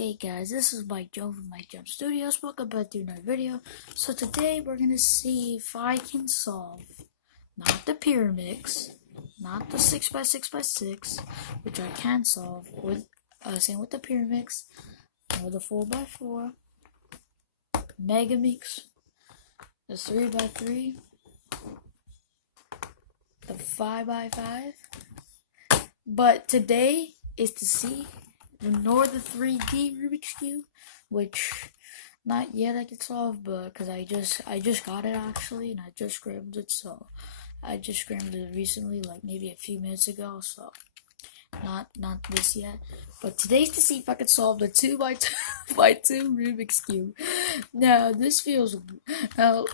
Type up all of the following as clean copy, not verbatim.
Hey guys, this is Mike Joe from Mike Jump Studios. Welcome back to another video. So today we're gonna see if I can solve not the pyramids, not the 6x6x6, which I can solve with same with the pyramids, or the 4x4, Mega Mix, the 3x3, the 5x5. But today is to see ignore the 3D Rubik's Cube, which not yet I can solve, but because I just got it actually, and I just scrambled it, so I just scrambled it recently, like maybe a few minutes ago, so not this yet. But today's to see if I can solve the 2x2 Rubik's Cube. Now this feels now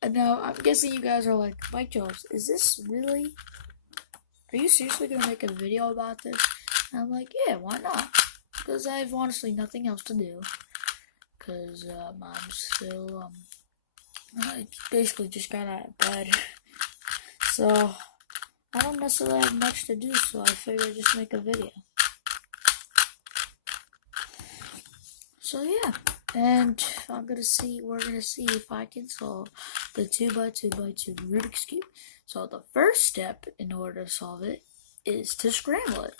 I'm guessing you guys are like, Mike Jones, is this really? Are you seriously gonna make a video about this? And I'm like, yeah, why not? Because I have honestly nothing else to do. Because I'm still, I basically just got out of bed. So, I don't necessarily have much to do, so I figured I'd just make a video. So yeah, and we're gonna see if I can solve the 2x2x2 Rubik's Cube. So the first step in order to solve it is to scramble it.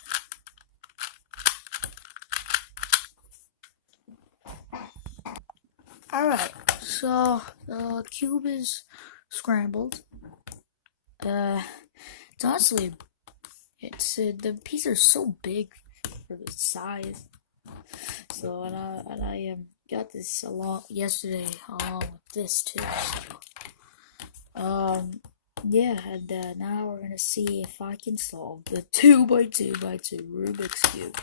Alright, so the cube is scrambled. It's honestly, the pieces are so big for the size. So and I got this yesterday along with this too. So, yeah, and now we're gonna see if I can solve the 2x2x2 Rubik's Cube.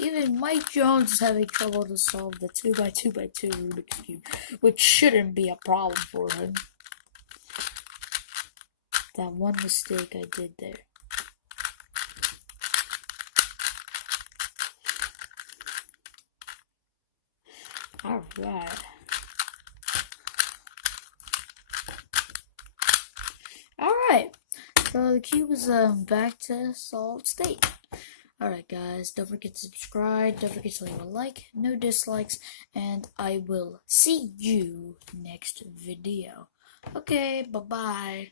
Even Mike Jones is having trouble to solve the 2x2x2 Rubik's Cube, which shouldn't be a problem for him. That one mistake I did there. Alright. Alright. So the cube is back to solid state. Alright guys, don't forget to subscribe, don't forget to leave a like, no dislikes, and I will see you next video. Okay, bye-bye.